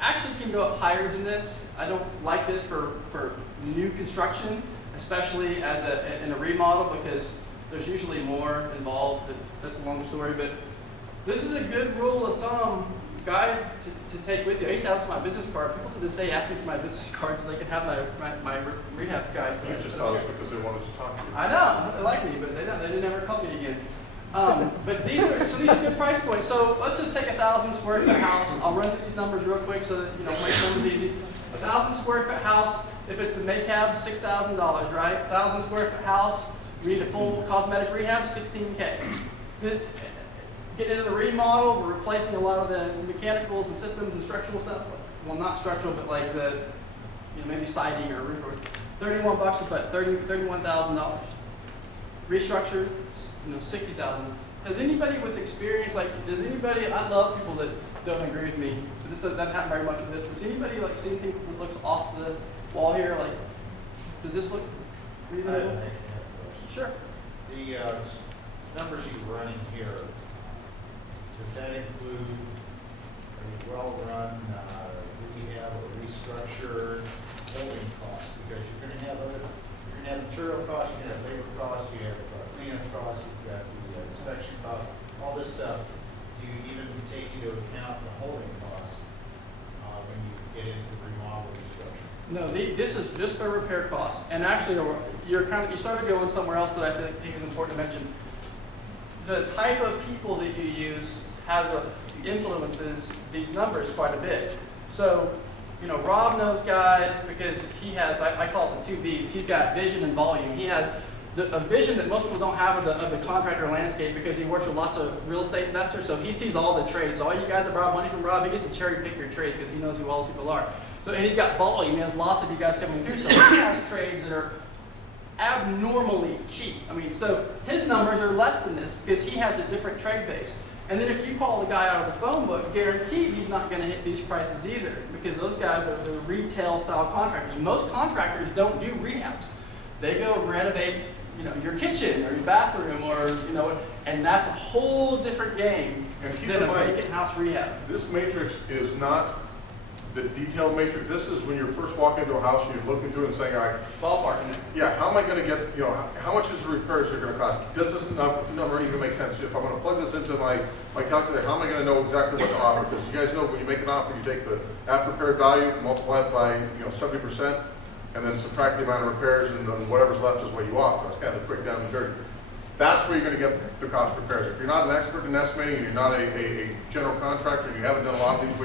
actually can go up higher than this. I don't like this for new construction, especially as in a remodel, because there's usually more involved. That's a long story, but this is a good rule of thumb guide to take with you. I used to have this on my business card. People to this day ask me for my business card so they can have my rehab guide. You just thought it was because they wanted to talk to you. I know, they like me, but they didn't ever call me again. But these are good price points. So let's just take 1,000 square foot house. I'll run through these numbers real quick so that make numbers easy. 1,000 square foot house, if it's a MACAB, $6,000, right? 1,000 square foot house, you need a full cosmetic rehab, $16K. Getting into the remodel, we're replacing a lot of the mechanicals and systems and structural stuff. Well, not structural, but like the, maybe siding or roof. $31 a foot, $31,000. Restructure, $60,000. Does anybody with experience, I love people that don't agree with me, but this doesn't happen very much with this. Does anybody see anything that looks off the wall here? Like, does this look reasonable? Sure. The numbers you're running here, does that include a well-run rehab or restructure holding costs? Because you're going to have material costs, you're going to have labor costs, you have cleanup costs, you've got the inspection costs, all this stuff. Do you even take into account the holding costs when you get into the remodel restructure? No, this is just for repair costs. And actually, you started going somewhere else that I think is important to mention. The type of people that you use influences these numbers quite a bit. So, Rob knows guys because he has, I call it the 2 V's. He's got vision and volume. He has a vision that most people don't have of the contractor landscape because he works with lots of real estate investors. So he sees all the trades. So all you guys that borrow money from Rob, he gets to cherry pick your trade because he knows who all those people are. So, and he's got volume. He has lots of you guys coming through. So he has trades that are abnormally cheap. So his numbers are less than this because he has a different trade base. And then if you call the guy out of the phone book, guaranteed he's not going to hit these prices either because those guys are the retail style contractors. Most contractors don't do rehabs. They go renovate, your kitchen or your bathroom or, and that's a whole different game than a vacant house rehab. This matrix is not the detailed matrix. This is when you're first walking into a house and you're looking through it and saying, all right, Ballparking it. yeah, how am I going to get, how much is the repairs are going to cost? Does this number even make sense? If I'm going to plug this into my calculator, how am I going to know exactly what to offer? Because you guys know when you make an offer, you take the after repair value, multiply it by 70%, and then subtract the amount of repairs, and then whatever's left is what you offer. That's kind of the quick down and dirty. That's where you're going to get the cost repairs. If you're not an expert in estimating and you're not a general contractor and you haven't done a lot of these